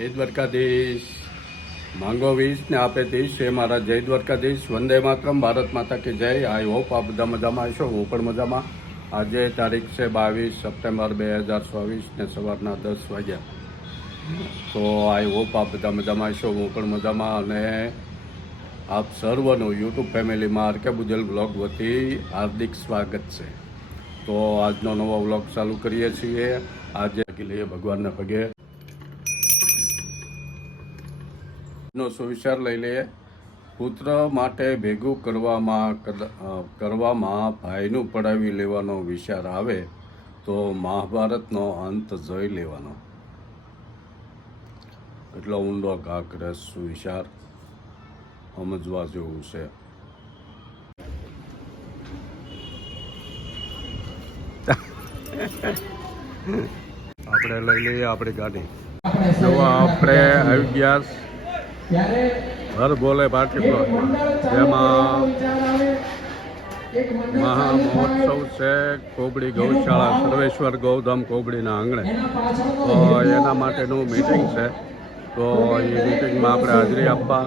જય દ્વારકાધીશ. માંગો વીસ ને આપે ત્રીસ છે મારા જય દ્વારકાધીશ. વંદે માતરમ, ભારત માતા કે જય. આઈ હોપ આ બધા મજામાં હશો, હું પણ મજામાં. આજે તારીખ છે બાવીસ સપ્ટેમ્બર બે હજાર ચોવીસ ને સવારના દસ વાગ્યા. તો આઈ હોપ આ બધા મજામાં હશો, હું પણ મજામાં. અને આપ સર્વનું યુટ્યુબ ફેમિલીમાં આરકે બુજલ બ્લોગ વતી હાર્દિક સ્વાગત છે. તો આજનો નવો વ્લોગ ચાલુ કરીએ છીએ. આજે લઈએ ભગવાનના પગે નો સુવિચાર લઈ લઈએ. પુત્ર માટે ભેગું કરવામાં કરવામાં ભાઈનું પડાવી લેવાનો વિચાર આવે તો મહાભારતનો અંત જોઈ લેવાનો. એટલો ઊંડો કાકરસ સુવિચાર સમજવા જેવું છે. આપણે લઈ લઈએ આપણી ગાડી. આપણે આવી ગયા. હર બોલે પાર્ટી પ્લોટમાં જેમાં મહા મહોત્સવ છે કોબડી ગૌશાળા સર્વેશ્વર ગૌધામ કોબડીના આંગણે. તો એના માટેનું મિટિંગ છે. તો એ મિટિંગમાં આપણે હાજરી આપવા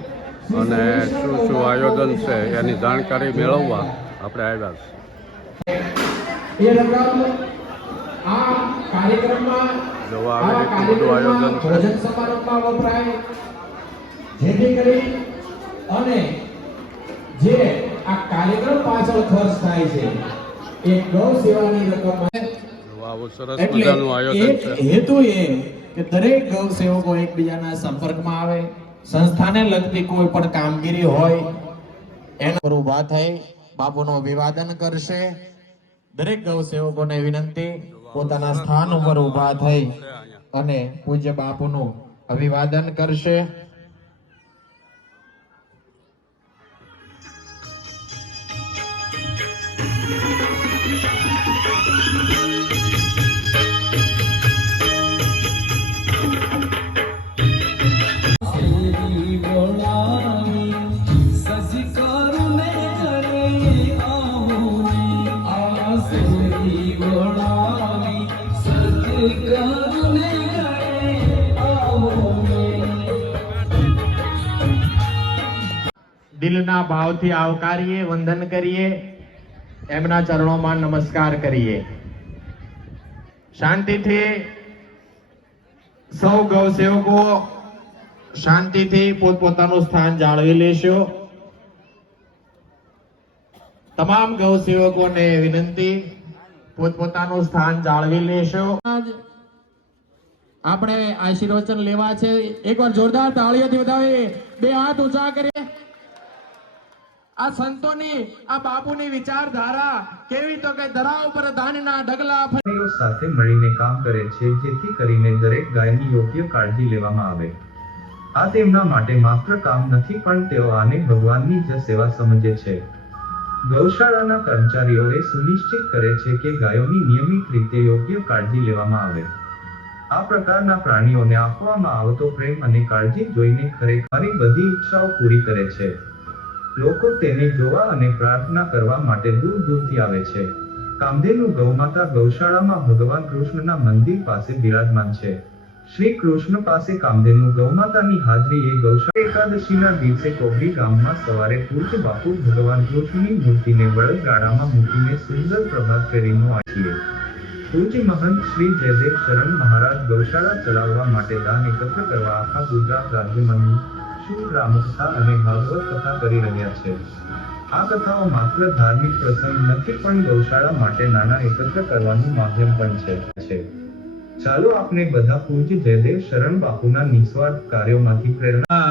અને શું શું આયોજન છે એની જાણકારી મેળવવા આપણે આવ્યા છીએ. જોવા આવે જો આવી રીતનું બધું આયોજન છે. જેથી કરી અને જે આ કાર્યક્રમ પાછળ ખર્ચ થાય છે એ ગૌ સેવાની રકમ હેતુ એ કે દરેક ગૌ સેવકો એકબીજાના સંપર્કમાં આવે સંસ્થાને લગતી કોઈ પણ કામગીરી હોય એના ઊભા થઈ બાપુનું અભિવાદન કરશે. દરેક ગૌ સેવકોને વિનંતી પોતાના સ્થાન ઉપર ઊભા થઈ અને પૂજ્ય બાપુનું અભિવાદન કરશે. દિલના ભાવથી આવકારીએ, વંદન કરીએ, એમના ચરણોમાં નમસ્કાર કરીએ. શાંતિથી સૌ ગૌ સેવકો શાંતિથી પોતપોતાનું સ્થાન જાળવી લેશો. તમામ ગૌ સેવકોને વિનંતી, પોતપોતાનું સ્થાન જાળવી લેશો. આપણે આશીર્વચન લેવા છે. એકવાર જોરદાર તાળીઓથી વધાવી, બે હાથ ઊંચા કરીએ. આ સંતોની, આ બાપુની વિચારધારા કેવી તો કે ધરા ઉપર ધાનના ઢગલા સાથે મળીને કામ કરે છે, જેથી કરીને દરેક ગાયની યોગ્ય કાળજી લેવામાં આવે. આ તેમના માટે માત્ર કામ નથી, પણ તેઓ આને ભગવાનની જ સેવા સમજે છે. ગૌશાળાના કર્મચારીઓ સુનિશ્ચિત કરે છે કે ગાયોની નિયમિત રીતે યોગ્ય કાળજી લેવામાં આવે. આ પ્રકારના પ્રાણીઓને આપવામાં આવતો પ્રેમ અને કાળજી જોઈને ખરેખર બધી ઈચ્છાઓ પૂરી કરે છે. લોકો તેને જોવા અને પ્રાર્થના કરવા માટે દૂર દૂરથી આવે છે. કામધેનુ ગૌમાતા ગૌશાળામાં ભગવાન કૃષ્ણના મંદિર પાસે બિરાજમાન છે. શ્રી કૃષ્ણ પાસે કામધેનુ ગૌમાતાની હાજરી એ ગૌશાળા એકાદશીના દિવસે કોબરી ગામમાં સવારે પૂજ્ય બાપુ ભગવાન કૃષ્ણની મૂર્તિને બળદગાડામાં મૂકીને સુંદર પ્રભાત ફેરીનો છીએ પૂજ્ય મહંત શ્રી જયદેવ શરણ મહારાજ ગૌશાળા ચલાવવા માટે દાન એકત્ર કરવા આખા ગુજરાત રાજ્યમાં શુભ રામકથા અને ભાગવત કથા કરી રહ્યા છે? આ કથાઓ માત્ર ધાર્મિક પ્રસંગ નથી, પણ ગૌશાળા માટે નાના એકત્ર કરવાનું માધ્યમ પણ છે. ચાલો આપણે બધા પૂજ્ય જયદેવ શરણ બાપુના નિસ્વાર્થ કાર્યોમાંથી પ્રેરણા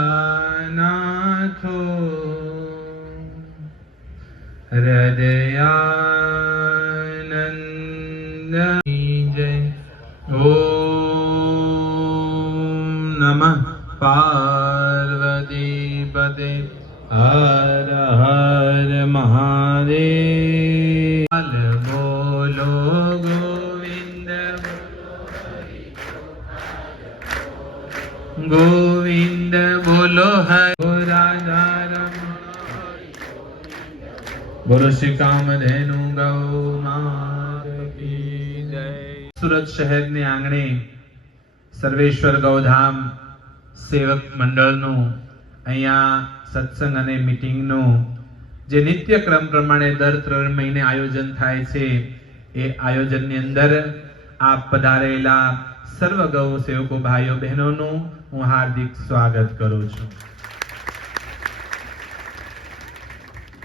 હૃદયાનંદ જય. ઓ નમઃ. પાર્વતી પતે હર હર મહાદેવ. બોલો ગોવિંદ. ગોવિંદ, બોલો હર. કામધેનુ ગૌ જય. સુરત શહેરની આંગણે સર્વેશ્વર ગૌધામ સેવક મંડળનું અહીંયા સત્સંગ અને મિટિંગનું જે નિત્ય ક્રમ પ્રમાણે દર ત્રણ મહિને આયોજન થાય છે, એ આયોજનની અંદર આપ પધારેલા સર્વ ગૌ સેવકો ભાઈઓ બહેનોનું હું હાર્દિક સ્વાગત કરું છું.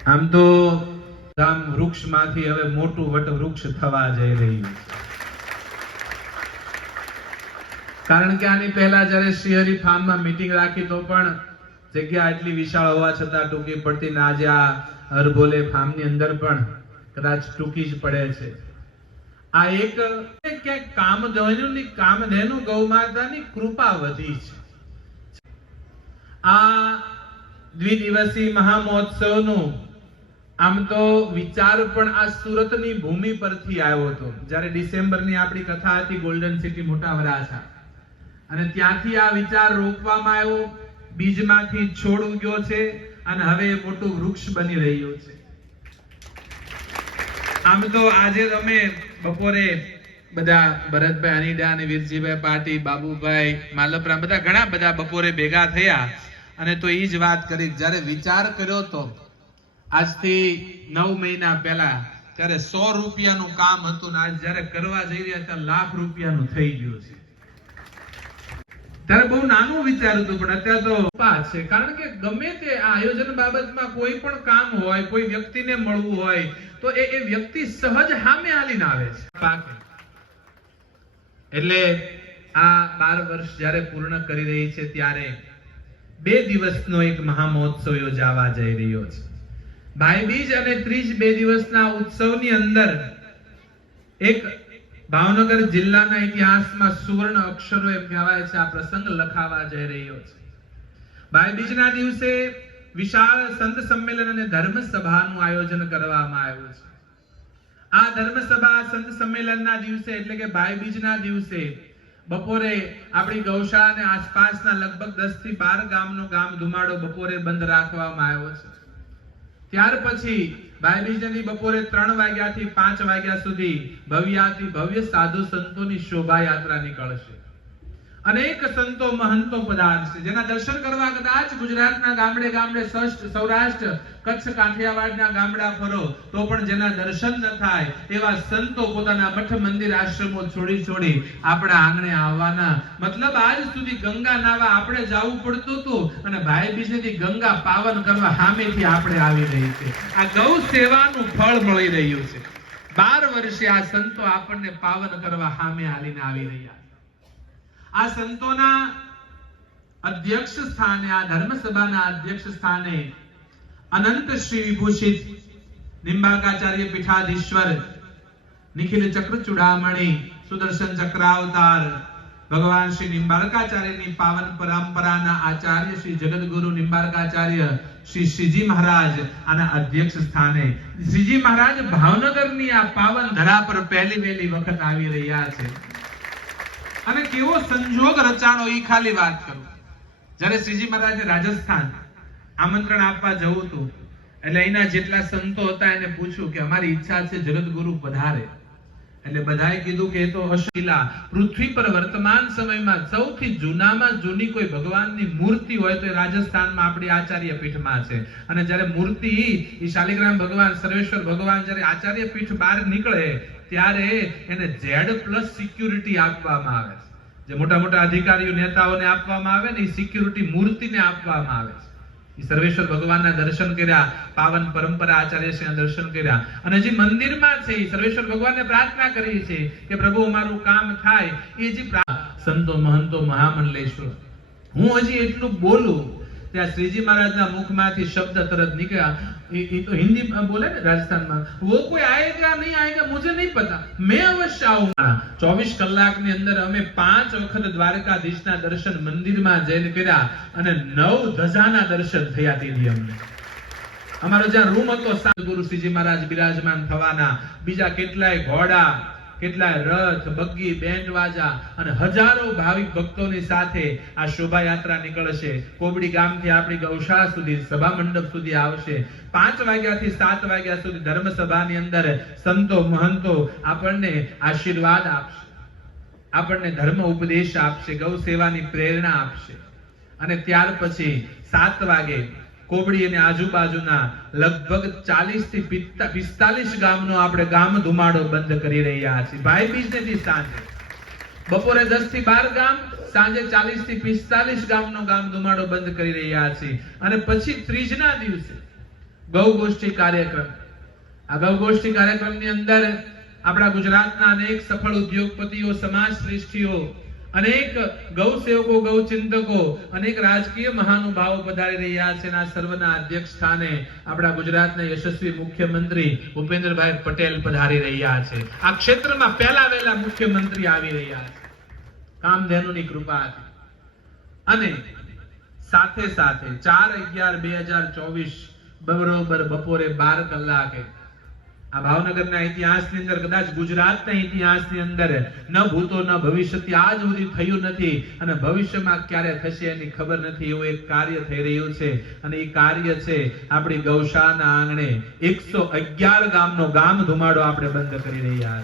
આમ તો ગામ વૃક્ષમાંથી હવે મોટું વટ વૃક્ષ થવા જઈ રહ્યું છે. કારણ કે આની પહેલા જ્યારે શ્રીહરિ ફાર્મમાં મીટિંગ રાખી તો પણ જગ્યા એટલી વિશાળ હોવા છતાં ટૂંકી પડતી ને આજે આ હરભોલે ફાર્મની અંદર પણ કદાચ ટૂંકી જ પડે છે. આ એક ક્યાંક કામધેનુની કામધેનુ ગૌ માતાની કૃપા વધી છે. આ દ્વિદિવસીય મહામહોત્સવનું આમ તો વિચાર પણ આ સુરતની ભૂમિ પરથી આવ્યો હતો. જ્યારે ડિસેમ્બરની આપણી કથા હતી ગોલ્ડન સિટી મોટા વરાછા. અને ત્યાંથી આ વિચાર રોપવામાં આવ્યો. બીજમાંથી છોડ ઉગ્યો છે અને હવે મોટું વૃક્ષ બની રહ્યું છે. આમ તો આજે તમે બપોરે બધા ભરતભાઈ અનિડા અને વીરજીભાઈ પાટી બાબુભાઈ, માલપરા બધા ઘણા બધા બપોરે ભેગા થયા. અને તો એ જ વાત કરી, જ્યારે વિચાર કર્યો તો આજથી નવ મહિના પહેલા ત્યારે સો રૂપિયાનું કામ હતું ને આજ જ્યારે કરવા જઈ રહ્યા ત્યારે લાખ રૂપિયાનું થઈ ગયું છે. ત્યારે બહુ નાનું વિચાર હતું, પણ અત્યારે તો કૃપા છે. કારણ કે ગમે તે આ આયોજન બાબતમાં કોઈ પણ કામ હોય, કોઈ વ્યક્તિને મળવું હોય, તો એ એ વ્યક્તિ સહજ હામે હાલીને આવે છે. પાકે. એટલે આ બાર વર્ષ જ્યારે પૂર્ણ કરી રહી છે, ત્યારે બે દિવસનો એક મહામહોત્સવ યોજાવા જઈ રહ્યો છે. ભાઈ બીજ અને ત્રીજ બે દિવસના ઉત્સવની અંદર એક ભાવનગર જિલ્લાના ઇતિહાસમાં સુવર્ણ અક્ષરો એમ કહેવાય છે. આ પ્રસંગ લખાવા જઈ રહ્યો છે. ભાઈ બીજના દિવસે વિશાળ સંત સંમેલન અને ધર્મ સભાનું આયોજન કરવામાં આવ્યું છે. આ ધર્મ સભા સંત સંમેલનના દિવસે એટલે કે ભાઈ બીજના દિવસે બપોરે આપણી ગૌશાળા અને આસપાસના લગભગ 10 થી 12 ગામનો ગામ ધુમાડો બપોરે બંધ રાખવામાં આવ્યો છે. ત્યાર પછી ભાઈબીજની બપોરે ત્રણ વાગ્યાથી પાંચ વાગ્યા સુધી ભવ્યાથી ભવ્ય સાધુ સંતોની શોભાયાત્રા નીકળશે. અનેક સંતો મહંતો પધારશે જેના દર્શન કરવા કદાચ ગુજરાતના ગામડે ગામડે સૌરાષ્ટ્ર, કચ્છ કાઠિયાવાડના ગામડા ફરો, તો પણ જેના દર્શન ન થાય, એવા સંતો પોતાના મઠ મંદિર આશ્રમો છોડી છોડી આપણા આંગણે આવવાના. મતલબ આજ સુધી ગંગા નાવા આપણે જવું પડતું હતું અને ભાઈ બીજેથી ગંગા પાવન કરવા સામેથી આપણે આવી રહી છે. આ ગૌ સેવાનું ફળ મળી રહ્યું છે. બાર વર્ષે આ સંતો આપણને પાવન કરવા સામે હાલીને આવી રહ્યા આ સંતોના અધ્યક્ષ સ્થાને, આ ધર્મ અધ્યક્ષ સ્થાને અનંત શ્રી વિભૂષિત નિંબાકાચાર્ય પીઠાધીશ્વર નિખિલ ચક્ર ચૂડામણી સુદર્શન ચક્રાવતાર ભગવાન શ્રી નિંબાળકાચાર્યની પાવન પરંપરાના આચાર્ય શ્રી જગદગુરુ નિંબારકાચાર્ય શ્રી શ્રીજી મહારાજ આના અધ્યક્ષ સ્થાને. શ્રીજી મહારાજ ભાવનગરની આ પાવન ધરા પર પહેલી વહેલી વખત આવી રહ્યા છે. અને કેવો સંજોગ રચાણો એ ખાલી વાત કરું. જ્યારે શ્રીજી મહારાજે રાજસ્થાન આમંત્રણ આપવા જવું હતું એટલે અહીંના જેટલા સંતો હતા એને પૂછ્યું કે અમારી ઈચ્છા છે જગતગુરુ પધારે. એટલે બધાએ કીધું કે એ તો અશિલા. પૃથ્વી પર વર્તમાન સમયમાં સૌથી જૂનામાં જૂની કોઈ ભગવાનની મૂર્તિ હોય તો એ રાજસ્થાનમાં આપણી આચાર્ય પીઠમાં છે. અને જ્યારે મૂર્તિ એ શાલિગ્રામ ભગવાન, સર્વેશ્વર ભગવાન જ્યારે આચાર્ય પીઠ બહાર નીકળે, ત્યારે એને ઝેડ પ્લસ સિક્યુરિટી આપવામાં આવે છે. જે મોટા મોટા અધિકારીઓ, નેતાઓને આપવામાં આવે ને એ સિક્યુરિટી મૂર્તિને આપવામાં આવે છે. સર્વેશ્વર ભગવાનના દર્શન કર્યા, પાવન પરંપરા આચાર્યશ્રીના દર્શન કર્યા. અને જે મંદિરમાં છે સર્વેશ્વર ભગવાનને પ્રાર્થના કરી છે કે પ્રભુ, અમારું કામ થાય. એ જે સંતો, મહંતો, મહામંડલેશ્વર. હું હજી એટલું બોલું, ત્યાં શ્રીજી મહારાજના મુખમાંથી શબ્દ તરત નીકળ્યા. એ એ તો હિન્દી બોલે ને રાજસ્થાનમાં वो कोई आएगा नहीं आएगा मुझे नहीं पता मैं अवश्य आऊंगा ચોવીસ કલાકની અંદર અમે પાંચ વખત દ્વારકાધીશના દર્શન મંદિરમાં જઈને કર્યા અને નવ ધજાના દર્શન થયા તેથી અમને અમારો જ્યાં રૂમ હતો સદગુરુ શ્રીજી મહારાજ બિરાજમાન થવાના બીજા કેટલાય ઘોડા કેટલાય રથ, બગ્ગી બેન્ડ વાજા અને હજારો ભાવિક ભક્તોની સાથે આ શોભાયાત્રા નીકળશે. કોબડી ગામથી આપણી ગૌશાળા સુધી, સભા મંડપ સુધી આવશે. પાંચ વાગ્યાથી સાત વાગ્યા સુધી ધર્મસભાની અંદર સંતો, મહંતો આપણને આશીર્વાદ આપશે. આપણને ધર્મ ઉપદેશ આપશે ગૌ સેવાની પ્રેરણા આપશે. અને ત્યાર પછી સાત વાગે કોબડી અને આજુબાજુના લગભગ ચાલીસથી પિસ્તાલીસ ગામનો આપણે ગામ ધુમાડો બંધ કરી રહ્યા છીએ. ભાઈ બીજ નથી સાંજે. બપોરે દસથી બાર ગામ, સાંજે ચાલીસથી પિસ્તાલીસ ગામનો ગામ ધુમાડો બંધ કરી રહ્યા છીએ. અને પછી ત્રીજના દિવસે ગૌ ગોષ્ઠી કાર્યક્રમ. આ ગૌ ગોષ્ઠી કાર્યક્રમની અંદર આપણા ગુજરાતના અનેક સફળ ઉદ્યોગપતિઓ સમાજ શ્રેષ્ઠીઓ અનેક ગૌ સેવકો ગૌ ચિંતકો અનેક રાજકીય મહાનુભાવો પધારી રહ્યા છે આ સર્વના અધ્યક્ષ સ્થાને આપણા ગુજરાતના યશસ્વી મુખ્યમંત્રી ભૂપેન્દ્રભાઈ પટેલ પધારી રહ્યા છે. આ ક્ષેત્રમાં પહેલા વહેલા મુખ્યમંત્રી આવી રહ્યા છે. કામધેનુની કૃપાથી અને સાથે સાથે ચાર અગિયાર બે હજાર ચોવીસ બરોબર બપોરે બાર કલાકે આ ભાવનગરના ઇતિહાસની અંદર કદાચ ગુજરાતના ઇતિહાસની અંદર ન ભૂતો, ન ભવિષ્યથી આજ સુધી થયું નથી અને ભવિષ્યમાં ક્યારે થશે એની ખબર નથી. એવું એક કાર્ય થઈ રહ્યું છે અને એ કાર્ય છે આપણી ગૌશાળાના આંગણે એકસો અગિયાર ગામનો ગામ ધુમાડો આપણે બંધ કરી રહ્યા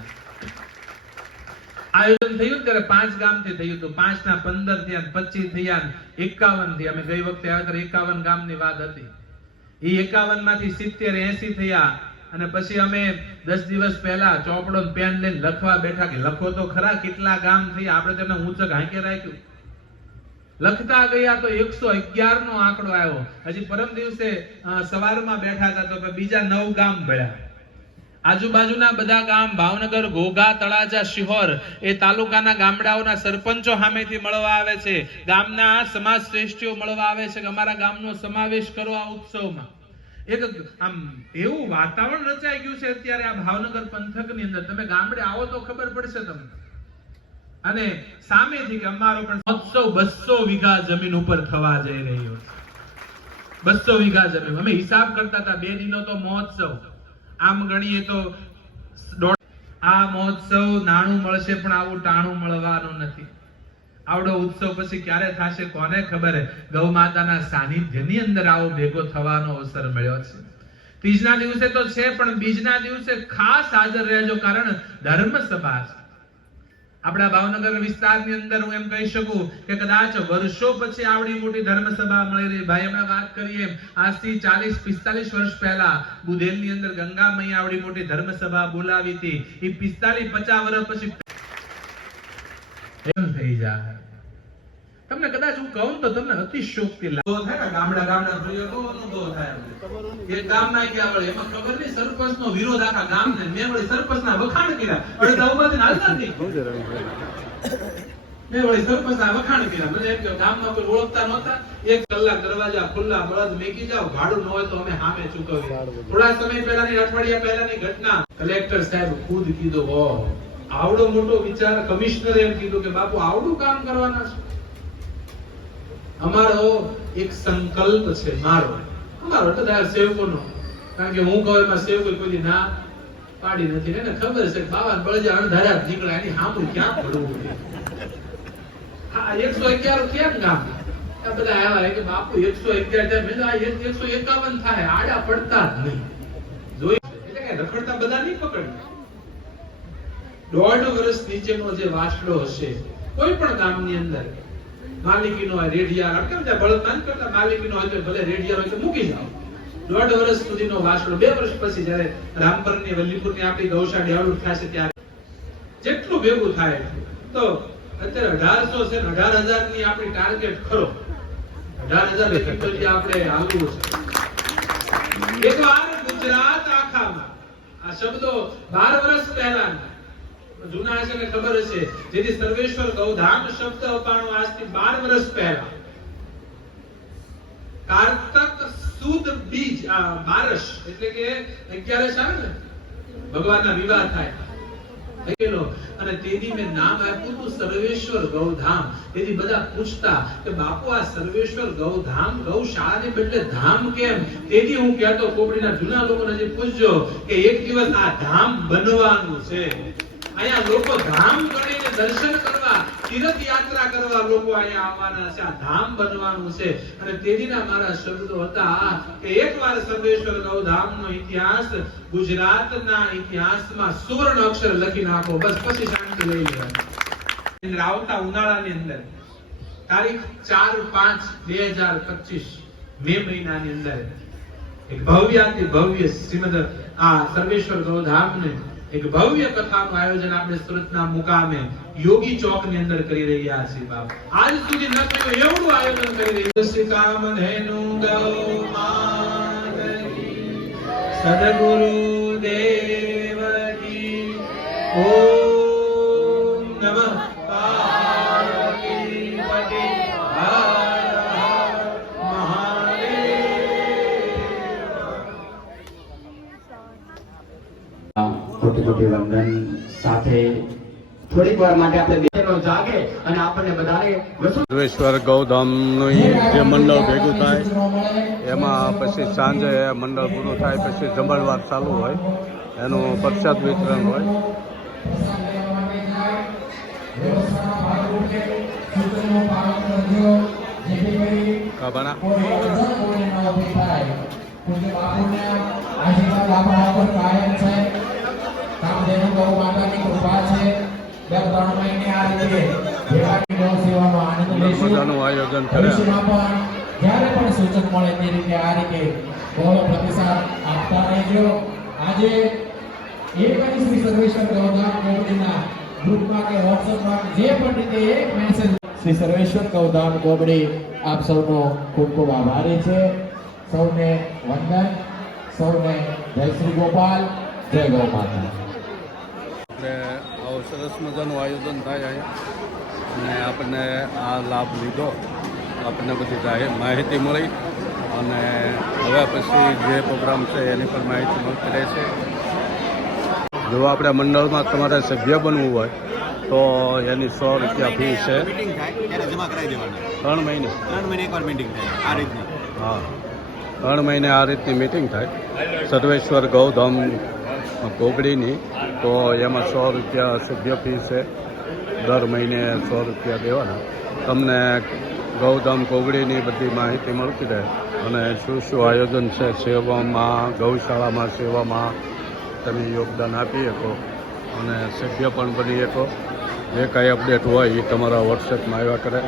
આયોજન થયું ત્યારે પાંચ ગામથી થયું હતું. પાંચ ના પંદર થયા પચીસ થયા એકાવનથી અમે ગઈ વખતે આવ્યા ત્યારે એકાવન ગામની વાત હતી. એ એકાવનમાંથી સિત્તેર એસી થયા. અને પછી અમે દસ દિવસ પહેલા ચોપડો પેન લઈને લખવા બેઠા કે લખો તો ખરા, કેટલા ગામ થયા આપણે તેને ઊંચક હાંકે રાખ્યું. લખતા ગયા તો એકસો અગિયાર નો આંકડો આવ્યો. હજી પરમ દિવસે સવારમાં બેઠા હતા તો બીજા નવ ગામ મળ્યા. આજુબાજુના બધા ગામ, ભાવનગર, ઘોઘા, તળાજા, શિહોર, એ તાલુકાના ગામડાઓના સરપંચો સામેથી મળવા આવે છે. ગામના સમાજ શ્રેષ્ઠીઓ મળવા આવે છે કે અમારા ગામનો સમાવેશ કરો આ ઉત્સવમાં. એક આમ એવું વાતાવરણ રચાઈ ગયું છે અત્યારે આ ભાવનગર પંથકની અંદર. તમે ગામડે આવો તો ખબર પડશે તમને. અને સામેથી કે અમારો પણ મહોત્સવ બસો વીઘા જમીન ઉપર થવા જઈ રહ્યો છે. બસો વીઘા જમીન. અમે હિસાબ કરતા હતા, બે દિનો તો મહોત્સવ. આમ ગણીએ તો આ મહોત્સવ નાણું મળશે પણ આવું ટાણું મળવાનું નથી. આવડો ઉત્સવ પછી ક્યારે થશે કોને ખબર ગૌ માતાના સાનિધ્યની અંદર આવો ભેગો થવાનો અવસર મળ્યો છે. ત્રીજના દિવસે તો છે, પણ બીજના દિવસે ખાસ હાજર રહેજો કારણ ધર્મ સભા છે. આપણા ભાવનગર વિસ્તારની અંદર હું એમ કહી શકું કે કદાચ વર્ષો પછી આવડી મોટી ધર્મ સભા મળી રહી. ભાઈ, હમણાં વાત કરીએ. આજથી ચાલીસ, પિસ્તાલીસ વર્ષ પહેલા બુધેલની અંદર ગંગા આવડી મોટી ધર્મ સભા બોલાવી હતી. એ પિસ્તાલીસ, પચાસ વર્ષ પછી થઈ જાય. તમને કદાચ હું કહું તો તમને અતિશયોક્તિ લાગે. થાય ને ગામડા ગામડા ફરીએ તો અનુભવ થાય અમને. ગામ ના ગયા વળી એમાં ખબર નહીં સરપંચનો વિરોધ આખા ગામને. મેં વળી સરપંચના વખાણ કર્યા. અડધા થઈને હાલતા નહીં. મેં વળી સરપંચના વખાણ કર્યા. મને એમ કે ગામમાં કોઈ ઓળખતા નહોતા. એક કલાક દરવાજા ખુલ્લા બળદ મેકી જાઓ. ભાડું ન હોય તો અમે સામે ચૂકવીએ. થોડા સમય પહેલાની અઠવાડિયા પહેલાની ઘટના. કલેક્ટર સાહેબ ખુદ કીધું ઓહ આવડો મોટો વિચાર કમિશનરે એમ કીધું કે બાપુ, આવડું કામ કરવાના છે. અમારો એક સંકલ્પ છે મારો. અમારો એટલે તારા સેવકોનો. કારણ કે હું કહું એમાં સેવકો કોઈ ના પાડી નથી. એને ખબર છે બાવા બળજા અણધાર્યા નીકળ્યા. એની હામું ક્યાં પડવું હા એકસો અગિયાર કેમ આ બધા આવ્યા કે બાપુ, એકસો અગિયાર થાય. મેં આ એકસો એકાવન થાય. આડા પડતા જ નહીં. જોઈ એટલે કઈ રખડતા બધા નહીં પકડ દોઢ વર્ષ નીચેનો જે વાસડો હશે, કોઈ પણ ગામની અંદર, માલિકીનો હોય કેમ છે બળદ કરતા માલિકીનો હોય તો ભલે રેડિયા હોય તો મૂકી જાઓ. દોઢ વર્ષ સુધીનો વાસડો બે વર્ષ પછી જ્યારે રામપરની વલ્લીપુરની આપણી ગૌશાળા ડેવલપ થશે ત્યારે, જેટલું ભેગું થાય, તો અત્યારે અઢારસો છે અઢાર હજારની આપણી ટાર્ગેટ ખરો. અઢાર હજારની આપણે હાલવું છે. એકવાર ગુજરાત આખામાં. આ શબ્દો બાર વર્ષ પહેલાના. જૂના હશે ને ખબર હશે, જેથી સર્વેશ્વર ગૌધામ શબ્દ અપાણો આજથી બાર વર્ષ પહેલા. કારતક સુદ બીજ, આ બારસ, એટલે કે અગિયારસ આવે ને, ભગવાનના વિવાહ થાય. થયેલો અને તેથી મેં નામ આપ્યું હતું સર્વેશ્વર ગૌધામ. તેથી બધા પૂછતા કે બાપુ, આ સર્વેશ્વર ગૌધામ ગૌશાળાને બદલે ધામ કેમ? તેથી હું કહેતો કોપડીના જૂના લોકોને જે પૂછજો કે એક દિવસ આ ધામ બનવાનું છે. અહીંયા લોકો ધામ ગણીને દર્શન કરવા, તીર્થ યાત્રા કરવા લોકો અહીંયા આવવાના છે. આ ધામ બનવાનું છે. અને તેદીના મારા શબ્દો હતા કે એકવાર સર્વેશ્વર ગૌધામનો ઇતિહાસ ગુજરાતના ઇતિહાસમાં સુવર્ણ અક્ષર લખી નાખો. બસ પછી શાંતિ લઈ લેવાની. આવતા ઉનાળાની અંદર, તારીખ ચાર પાંચ બે હજાર પચીસ, મે મહિનાની અંદર, એક ભવ્યાતિ ભવ્ય શ્રીમદ આ સર્વેશ્વર ગૌધામને એક ભવ્ય કથાનું આયોજન આપણે સુરતના મુકામે યોગી ચોકની અંદર કરી રહ્યા છીએ બાપ. આજ સુધી ન થયું, એવડું આયોજન કરી રહ્યા શ્રી કામધેનુ ગૌ માતકી સદગુરુ દેવકી ઓમ કોટી કોટી વંદન સાથે થોડીક વાર માટે આપણે બેનો જાગે અને આપણને બધાને વસુ સર્વેશ્વર ગૌધામનું જે મંડળ ભેગું થાય એમાં પછી સાંજે મંડળ પૂરું થાય પછી જમણવાર ચાલુ હોય એનું પ્રસાદ વિતરણ હોય. કાબાના મજાનું આયોજન કરે. ભવિષ્યમાં પણ જ્યારે પણ સૂચન મળે તે રીતે આ રીતે બહોળો પ્રતિસાદ આપતા રહેજો. આજે એક જ શ્રી સર્વેશ્વર ગૌધામ કોબડીના ગ્રુપમાં કે વોટ્સઅપમાં જે પણ રીતે એક મેસેજ શ્રી સર્વેશ્વર ગૌધામ કોબડી આપ સૌનો ખૂબ ખૂબ આભારી છે. સૌને વંદન. સૌને જય શ્રી ગોપાલ. જય ગૌ માતા. આપણે આવું સરસ મજાનું આયોજન થાય અહીંયા અને આપણને આ લાભ લીધો. આપણને બધી માહિતી મળી. અને હવે પછી જે પ્રોગ્રામ છે એની પણ માહિતી મળતી રહેશે જો આપણે મંડળમાં તમારે સભ્ય બનવું હોય તો એની સો રૂપિયા ફી છે. ત્રણ મહિને? ત્રણ મહિને એકવાર મિટિંગ થાય આ રીતની. હા. ત્રણ મહિને આ રીતની મિટિંગ થાય. સર્વેશ્વર ગૌધામ કોગડીની તો એમાં સો રૂપિયા સભ્ય ફી છે. દર મહિને સો રૂપિયા દેવાના. તમને ગૌધામ કોગડીની બધી માહિતી મળતી રહે. અને શું શું આયોજન છે સેવામાં, ગૌશાળામાં સેવામાં? તમે યોગદાન આપી શકો. અને સભ્ય પણ બની શકો. જે કાંઈ અપડેટ હોય એ તમારા વોટ્સએપમાં આવ્યા કરે.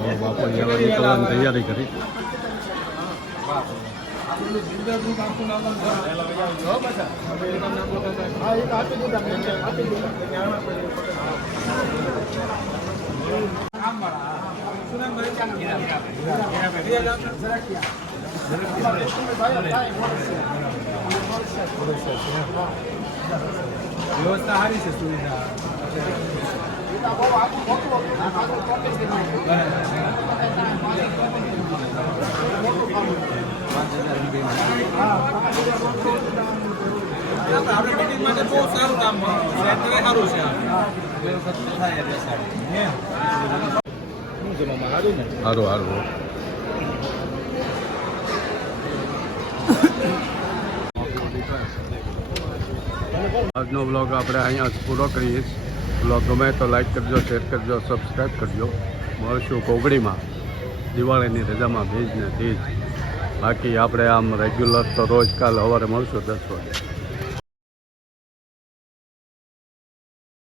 જો બાપુ જેવા નીકળવાની તૈયારી કરી. વ્યવસ્થા સારી છે. સુવિધા આપણે meeting માટે બહુ સારું કામ સારું છે સારું સારું આજનો બ્લોગ આપણે અહીંયા પૂરો કરીએ બ્લોગ ગમે તો લાઈક કરજો શેર કરજો સબસ્ક્રાઈબ કરજો. મળશું કોગડીમાં દિવાળીની રજામાં ભેજ ને ભેજ. બાકી આપણે આમ રેગ્યુલર તો રોજ કાલ સવારે મળશું દસ વાગે.